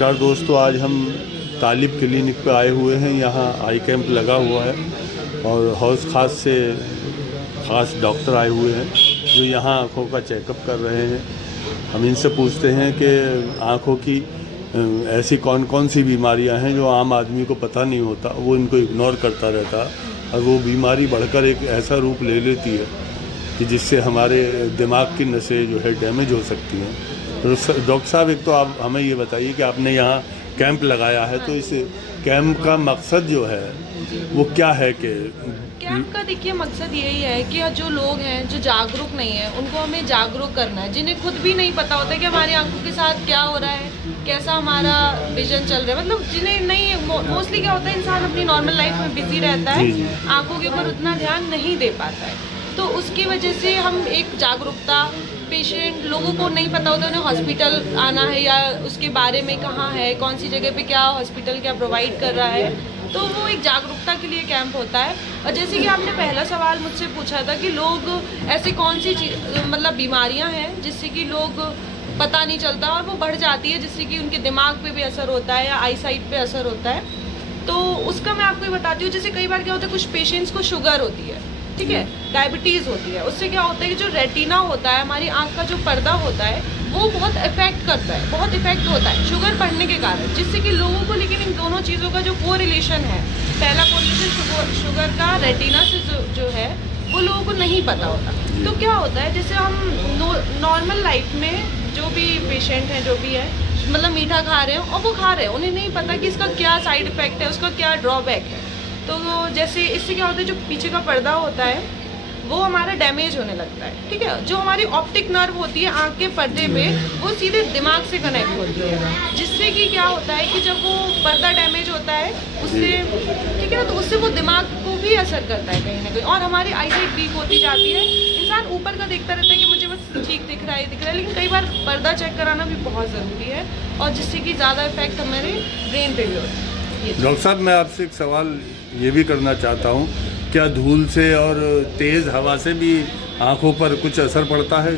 नमस्कार दोस्तों, आज हम तालिब क्लिनिक पे आए हुए हैं। यहाँ आई कैंप लगा हुआ है और हौस खास से ख़ास डॉक्टर आए हुए हैं जो यहाँ आँखों का चेकअप कर रहे हैं। हम इनसे पूछते हैं कि आँखों की ऐसी कौन कौन सी बीमारियाँ हैं जो आम आदमी को पता नहीं होता, वो इनको इग्नोर करता रहता है और वो बीमारी बढ़कर एक ऐसा रूप ले लेती है कि जिससे हमारे दिमाग की नसें जो है डैमेज हो सकती हैं। डॉक्टर साहब, एक तो आप हमें ये बताइए कि आपने यहाँ कैंप लगाया है, तो इस कैंप का मकसद जो है वो क्या है? कि कैंप का देखिए मकसद यही है कि जो लोग हैं जो जागरूक नहीं है उनको हमें जागरूक करना है, जिन्हें खुद भी नहीं पता होता है कि हमारी आंखों के साथ क्या हो रहा है, कैसा हमारा विजन चल रहा है। मतलब जिन्हें नहीं, मोस्टली क्या होता है, इंसान अपनी नॉर्मल लाइफ में बिजी रहता है, आंखों के ऊपर उतना ध्यान नहीं दे पाता है। तो उसकी वजह से हम एक जागरूकता, पेशेंट लोगों को नहीं पता होता उन्हें हॉस्पिटल आना है या उसके बारे में कहाँ है, कौन सी जगह पे क्या हॉस्पिटल क्या प्रोवाइड कर रहा है, तो वो एक जागरूकता के लिए कैंप होता है। और जैसे कि आपने पहला सवाल मुझसे पूछा था कि लोग ऐसे कौन सी मतलब बीमारियां हैं जिससे कि लोग पता नहीं चलता और वो बढ़ जाती है, जिससे कि उनके दिमाग पे भी असर होता है या आई साइट पे असर होता है। तो उसका मैं आपको बताती हूँ। जैसे कई बार क्या होता है, कुछ पेशेंट्स को शुगर होती है, ठीक है, डायबिटीज़ होती है। उससे क्या होता है कि जो रेटिना होता है, हमारी आँख का जो पर्दा होता है, वो बहुत इफेक्ट करता है, बहुत इफेक्ट होता है शुगर बढ़ने के कारण, जिससे कि लोगों को, लेकिन इन दोनों चीज़ों का जो कोरिलेशन है, पहला कोरिलेशन शुगर का रेटिना से जो है वो लोगों को नहीं पता होता। तो क्या होता है, जैसे हम नॉर्मल लाइफ में जो भी पेशेंट हैं, जो भी है, मतलब मीठा खा रहे हैं और वो खा रहे हैं, उन्हें नहीं पता कि इसका क्या साइड इफेक्ट है, उसका क्या ड्रॉबैक है। तो जैसे इससे क्या होता है, जो पीछे का पर्दा होता है वो हमारा डैमेज होने लगता है, ठीक है। जो हमारी ऑप्टिक नर्व होती है आँख के पर्दे पे, वो सीधे दिमाग से कनेक्ट होती है, जिससे कि क्या होता है कि जब वो पर्दा डैमेज होता है उससे, ठीक है ना, तो उससे वो दिमाग को भी असर करता है कहीं ना कहीं, और हमारी आई साइट वीक होती जाती है। इंसान ऊपर का देखता रहता है कि मुझे बस ठीक दिख रहा है, लेकिन कई बार पर्दा चेक कराना भी बहुत ज़रूरी है, और जिससे कि ज़्यादा इफेक्ट हमारे ब्रेन पे भी होता है। डॉक्टर साहब, मैं आपसे एक सवाल ये भी करना चाहता हूँ, क्या धूल से और तेज़ हवा से भी आँखों पर कुछ असर पड़ता है?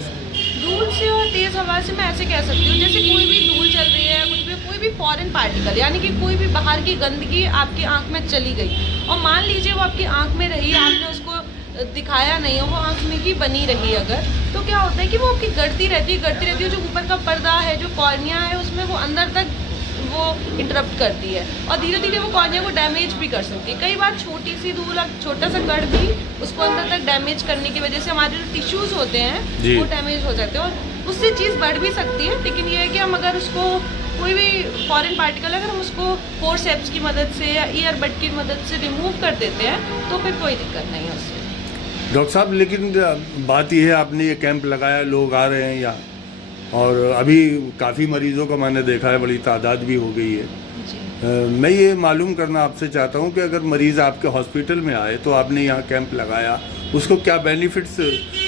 धूल से और तेज़ हवा से मैं ऐसे कह सकती हूँ, जैसे कोई भी धूल चल रही है, कुछ भी, कोई भी फॉरेन पार्टिकल, यानी कि कोई भी बाहर की गंदगी आपकी आँख में चली गई और मान लीजिए वो आपकी आँख में रही, आपने उसको दिखाया नहीं है, वो आँख में ही बनी रही अगर, तो क्या होता है कि वो आपकी गड़ती रहती है। जो ऊपर का पर्दा है, जो कॉर्निया है, उसमें वो अंदर तक वो इंटरप्ट करती है और धीरे धीरे वो कॉर्निया को डैमेज भी कर सकती है। कई बार छोटी सी धूल, छोटा सा कण भी उसको अंदर तक डैमेज करने की वजह से हमारे जो टिश्यूज़ होते हैं वो डैमेज हो जाते हैं और उससे चीज़ बढ़ भी सकती है। लेकिन ये है कि हम अगर उसको, कोई भी फॉरेन पार्टिकल अगर हम उसको फोर्सेप्स की मदद से या ईयरबड की मदद से रिमूव कर देते हैं तो फिर कोई दिक्कत नहीं है उससे। डॉक्टर साहब, लेकिन बात यह है, आपने ये कैंप लगाया, लोग आ रहे हैं यहाँ और अभी काफ़ी मरीज़ों को मैंने देखा है, बड़ी तादाद भी हो गई है। मैं ये मालूम करना आपसे चाहता हूँ कि अगर मरीज़ आपके हॉस्पिटल में आए तो आपने यहाँ कैंप लगाया, उसको क्या बेनिफिट्स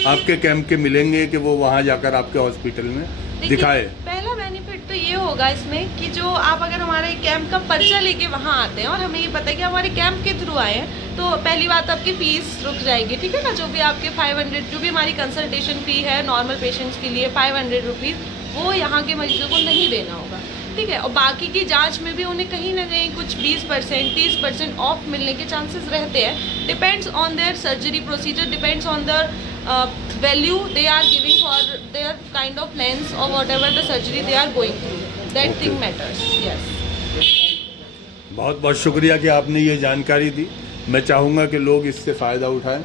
आपके कैंप के मिलेंगे कि वो वहाँ जाकर आपके हॉस्पिटल में दिखाए? पहला बेनिफिट तो ये होगा इसमें कि जो आप अगर हमारे कैंप का पर्चा लेके वहाँ आते हैं और हमें ये पता है कि हमारे कैंप के थ्रू आए हैं, तो पहली बात आपकी फ़ीस रुक जाएगी, ठीक है ना। जो भी आपके 500, जो भी हमारी कंसल्टेशन फ़ी है नॉर्मल पेशेंट्स के लिए 500 रुपीज़, वो यहाँ के मरीजों को नहीं देना होगा, ठीक है। और बाकी की जांच में भी उन्हें कहीं ना कहीं कुछ 20%, 30% ऑफ मिलने के चांसेस रहते हैं। Depends on their surgery procedure, depends on their value they are giving for their kind of lens और whatever the surgery they are going through, that thing matters. Yes, बहुत बहुत शुक्रिया कि आपने ये जानकारी दी। मैं चाहूँगा कि लोग इससे फ़ायदा उठाएं।